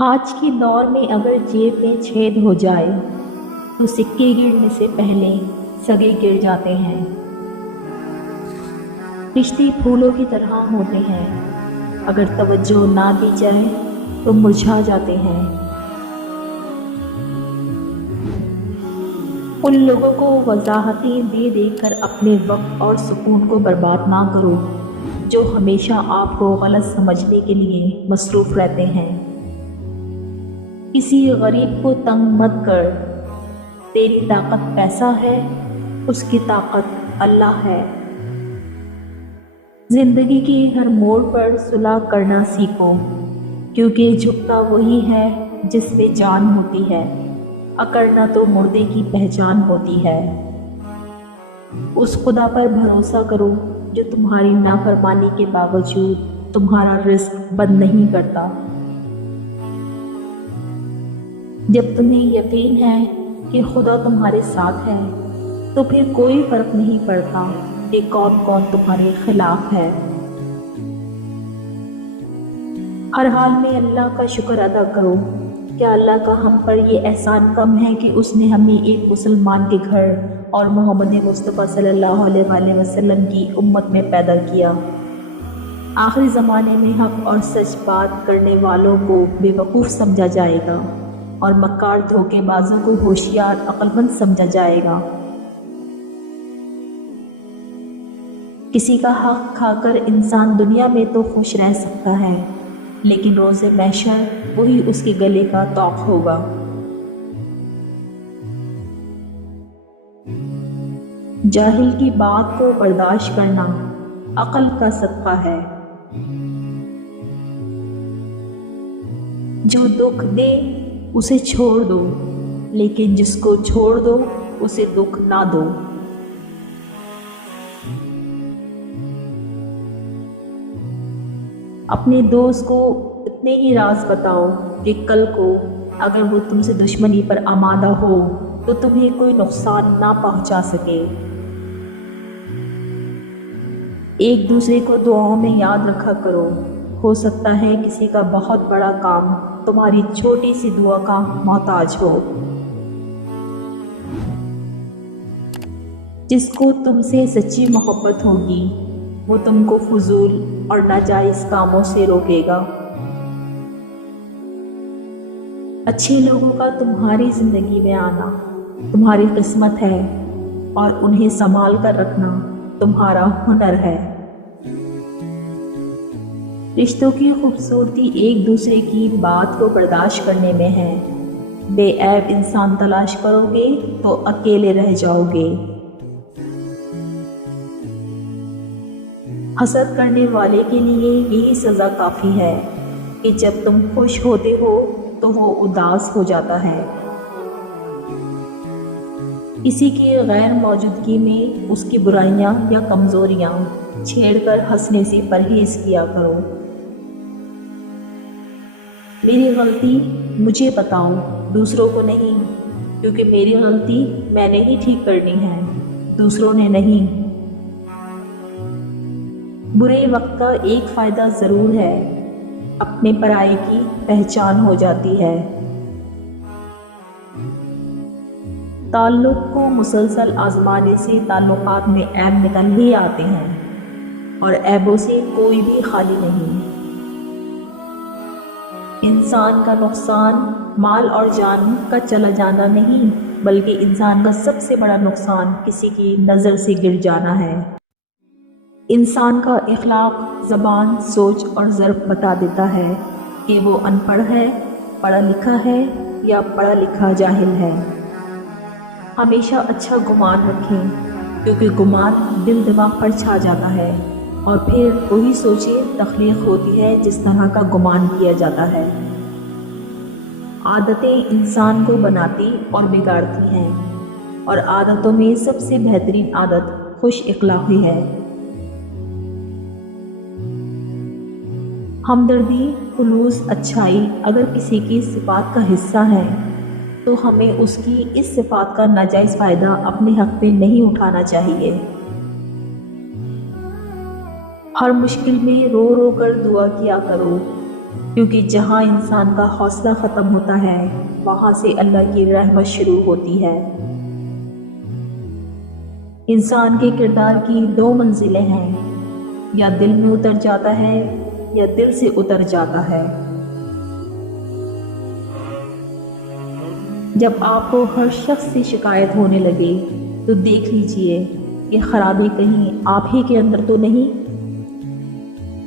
آج کے دور میں اگر جیب میں چھید ہو جائے تو سکے گرنے سے پہلے سگے گر جاتے ہیں۔ رشتے پھولوں کی طرح ہوتے ہیں، اگر توجہ نہ دی جائے تو مرجھا جاتے ہیں۔ ان لوگوں کو وضاحتیں دے دے کر اپنے وقت اور سکون کو برباد نہ کرو جو ہمیشہ آپ کو غلط سمجھنے کے لیے مصروف رہتے ہیں۔ کسی غریب کو تنگ مت کر، تیری طاقت پیسہ ہے، اس کی طاقت اللہ ہے۔ زندگی کی ہر موڑ پر صلح کرنا سیکھو، کیونکہ جھکتا وہی ہے جس میں جان ہوتی ہے، اکڑنا تو مردے کی پہچان ہوتی ہے۔ اس خدا پر بھروسہ کرو جو تمہاری نافرمانی کے باوجود تمہارا رزق بند نہیں کرتا۔ جب تمہیں یقین ہے کہ خدا تمہارے ساتھ ہے تو پھر کوئی فرق نہیں پڑتا کہ کون کون تمہارے خلاف ہے۔ ہر حال میں اللہ کا شکر ادا کرو۔ کیا اللہ کا ہم پر یہ احسان کم ہے کہ اس نے ہمیں ایک مسلمان کے گھر اور محمد مصطفیٰ صلی اللہ علیہ وآلہ وسلم کی امت میں پیدا کیا۔ آخری زمانے میں حق اور سچ بات کرنے والوں کو بے وقوف سمجھا جائے گا اور مکار دھوکے بازوں کو ہوشیار عقل مند سمجھا جائے گا۔ کسی کا حق کھا کر انسان دنیا میں تو خوش رہ سکتا ہے، لیکن روز محشر وہی اس کے گلے کا طوق ہوگا۔ جاہل کی بات کو برداشت کرنا عقل کا صدقہ ہے۔ جو دکھ دے اسے چھوڑ دو، لیکن جس کو چھوڑ دو اسے دکھ نہ دو۔ اپنے دوست کو اتنے ہی راز بتاؤ کہ کل کو اگر وہ تم سے دشمنی پر آمادہ ہو تو تمہیں کوئی نقصان نہ پہنچا سکے۔ ایک دوسرے کو دعاؤں میں یاد رکھا کرو، ہو سکتا ہے کسی کا بہت بڑا کام تمہاری چھوٹی سی دعا کا محتاج ہو۔ جس کو تم سے سچی محبت ہوگی وہ تم کو فضول اور ناجائز کاموں سے روکے گا۔ اچھے لوگوں کا تمہاری زندگی میں آنا تمہاری قسمت ہے اور انہیں سنبھال کر رکھنا تمہارا ہنر ہے۔ رشتوں کی خوبصورتی ایک دوسرے کی بات کو برداشت کرنے میں ہے۔ بے عیب انسان تلاش کرو گے تو اکیلے رہ جاؤ گے۔ حسد کرنے والے کے لیے یہی سزا کافی ہے کہ جب تم خوش ہوتے ہو تو وہ اداس ہو جاتا ہے۔ کسی کی غیر موجودگی میں اس کی برائیاں یا کمزوریاں چھیڑ کر ہنسنے سے پرہیز کیا کرو۔ میری غلطی مجھے بتاؤ، دوسروں کو نہیں، کیونکہ میری غلطی میں نے ہی ٹھیک کرنی ہے، دوسروں نے نہیں۔ برے وقت کا ایک فائدہ ضرور ہے، اپنے پرائے کی پہچان ہو جاتی ہے۔ تعلق کو مسلسل آزمانے سے تعلقات میں عیب نکل ہی آتے ہیں، اور عیبوں سے کوئی بھی خالی نہیں۔ انسان کا نقصان مال اور جان کا چلا جانا نہیں، بلکہ انسان کا سب سے بڑا نقصان کسی کی نظر سے گر جانا ہے۔ انسان کا اخلاق، زبان، سوچ اور ضرب بتا دیتا ہے کہ وہ ان پڑھ ہے، پڑھا لکھا ہے یا پڑھا لکھا جاہل ہے۔ ہمیشہ اچھا گمان رکھیں، کیونکہ گمان دل دماغ پر چھا جاتا ہے اور پھر وہی سوچیں تخلیق ہوتی ہے جس طرح کا گمان کیا جاتا ہے۔ عادتیں انسان کو بناتی اور بگاڑتی ہیں، اور عادتوں میں سب سے بہترین عادت خوش اخلاقی ہے۔ ہمدردی، خلوص، اچھائی اگر کسی کی صفات کا حصہ ہے تو ہمیں اس کی اس صفات کا ناجائز فائدہ اپنے حق میں نہیں اٹھانا چاہیے۔ ہر مشکل میں رو رو کر دعا کیا کرو، کیونکہ جہاں انسان کا حوصلہ ختم ہوتا ہے وہاں سے اللہ کی رحمت شروع ہوتی ہے۔ انسان کے کردار کی دو منزلیں ہیں، یا دل میں اتر جاتا ہے یا دل سے اتر جاتا ہے۔ جب آپ کو ہر شخص سے شکایت ہونے لگے تو دیکھ لیجئے یہ خرابی کہیں آپ ہی کے اندر تو نہیں۔